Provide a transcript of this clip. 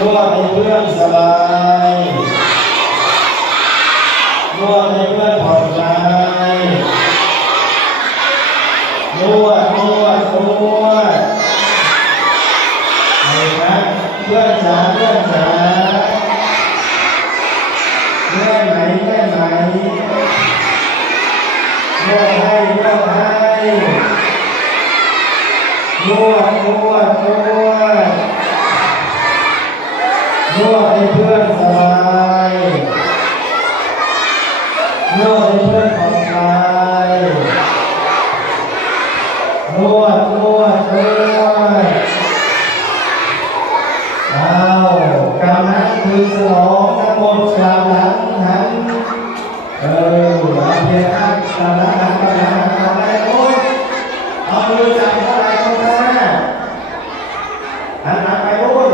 นวดให้เพื่อนสบายนวดให้เพื่อนผ่อนคลายนวดนวดนวดเห็นไหมเพื่อนจ๋าเพื่อนจ๋าเพื่อนไหนเพื่อนไหนนวดให้นวดให้นวดนวดนวด นวดให้เพื่อนสบายนวดให้เพื่อนผ่อนคลายนวดนวดนวดเอากำนันคือสลองทั้งหมดกำลังหันเออเอาเพียงข้างกำลังหันกำลังหันกำลังหันโอ้ยเอามือจับเท่าไร่ก็ได้หันหันไปโอ้ย